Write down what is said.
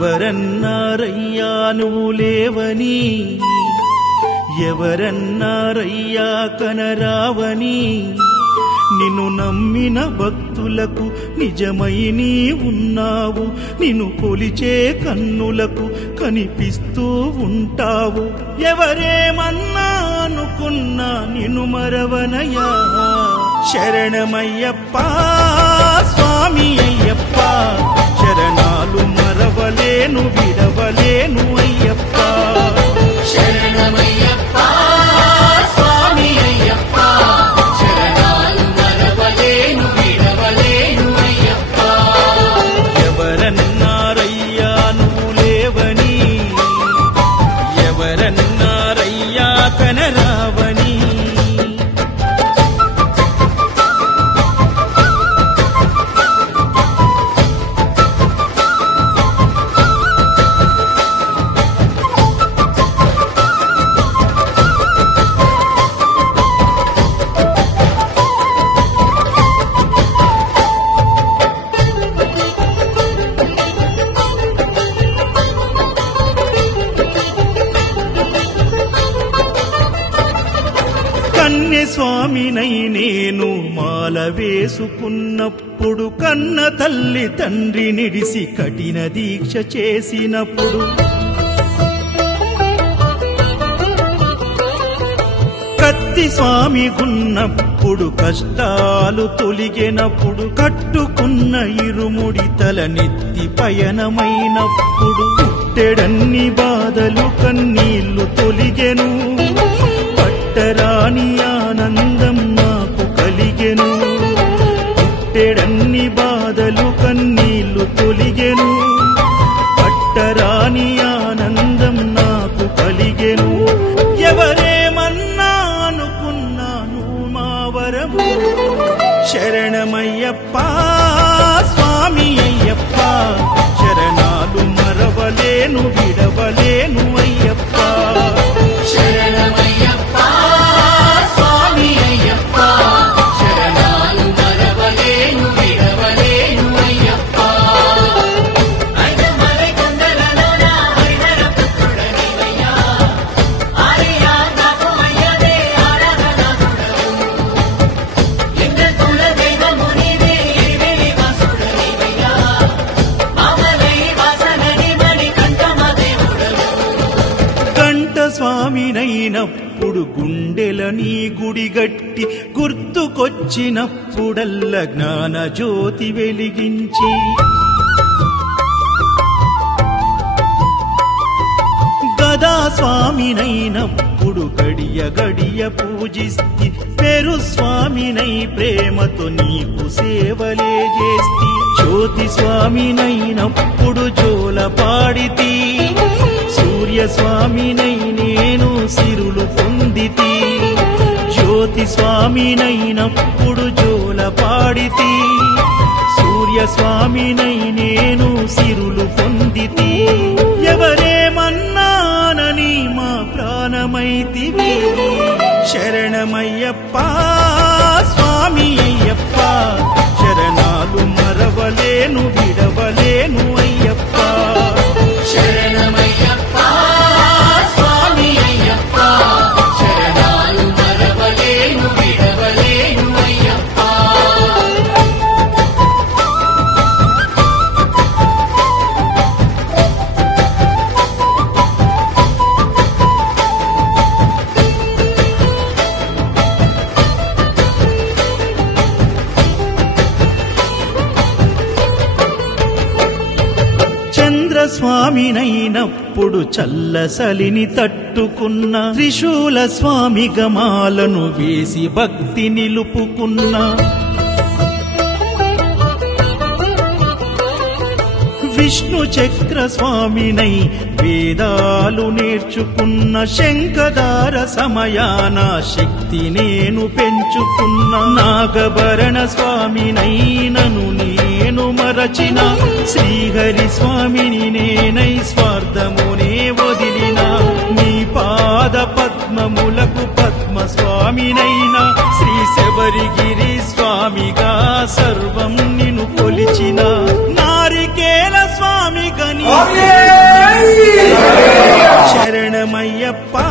ఎవరన్నారయ్యా నువ్వు లేవని, ఎవరన్నారయ్యా కనరావని, నిన్ను నమ్మిన భక్తులకు నిజమై నీ ఉన్నావు, నిన్ను కొలిచే కన్నులకు కనిపిస్తూ ఉంటావు. ఎవరేమన్నా అనుకున్నా నిన్ను మరవనయ్యా, శరణమయ్యప్ప స్వామి అయ్యప్ప, శరణాలు మరవలేను విడవలేను అయ్యప్ప. శరణమయ్యప్ప స్వామి అయ్యప్ప, శరణాలు మరవలేను విడవలేను అయ్యప్ప. ఎవరన్నారయ్యా నువ్వు లేవని, ఎవరన్నారయ్యా కనరావని. స్వామినై నేను మాల వేసుకున్నప్పుడు, కన్న తల్లి తండ్రి నిడిసి కఠిన దీక్ష చేసినప్పుడు, కత్తి స్వామి గున్నప్పుడు కష్టాలు తొలిగినప్పుడు, కట్టుకున్న ఇరుముడి తలనెత్తి పయనమైనప్పుడు, పుట్టెడన్ని బాధలు కన్నీళ్లు తొలిగెను, పట్టరాని ఆనందం నాకు కలిగెను. పుట్టెడన్ని బాధలు కన్నీళ్లు తొలిగెను, పట్టరాని ఆనందం నాకు కలిగెను. ఎవరేమన్నా అనుకున్నాను మా వరము, శరణమయ్యప్ప స్వామి అయ్యప్ప, శరణాలు మరవలేను విడవలేను అయ్యప్ప. శరణమయ్యప్ప స్వామి అయ్యప్ప, శరణాలు మరవలేను విడవలేను అయ్యప్ప. ఐదమలై కొండలలోన హరిహర పుత్రుడనివయ్యా, ఆర్యా నాకు అయ్యదే ఆరాధనాకుడవు. లింగకుల దైవము నీవే ఎరివెలి వాసుడనివయ్యా, మామలై వాసనని మణికంఠమ దేవుడవు. కంఠ స్వామినైనప్పుడు గుండెల నీ గుడిగట్టి, గుర్తుకొచ్చినప్పుడల్ల జ్ఞాన జ్యోతి వెలిగించి, గదా స్వామినైనప్పుడు గడియ గడియ పూజిస్తి, పెరు స్వామినై ప్రేమతో నీకు సేవలే చేస్తి. జ్యోతి స్వామినైనప్పుడు జోల పాడితి, సూర్య స్వామినై నేను సిరులు పొందితి. జ్యోతి స్వామినైనప్పుడు జోల పాడితి, సూర్య స్వామినై నేను సిరులు పొందితి. ఎవరేమన్నానని మా ప్రాణమైతివి, శరణమయ్యప్ప స్వామి అయ్యప్ప, శరణాలు మరవలేను విడవలేను అయ్యప్ప. శరణమయ్యప్ప స్వామి అయ్యప్ప, శరణాలు మరవలేను విడవలేను అయ్యప్ప. స్వామినైనప్పుడు చల్లసలిని తట్టుకున్న, త్రిశూల స్వామి గమాలను వేసి భక్తి నిలుపుకున్న, విష్ణు చక్ర స్వామినై వేదాలు నేర్చుకున్న, శంఖదార సమయాన శక్తి నేను పెంచుకున్న, నాగభరణ స్వామినై నను నేను మరచిన, శ్రీహరి స్వామిని నేనై స్వార్థమునే వదిలిన, నీ పాద పద్మములకు పద్మ స్వామినైనా, శ్రీ శబరిగిరి స్వామిగా సర్వం నిన్ను కొలిచిన, నారికేల స్వామి గని అయ్యప్ప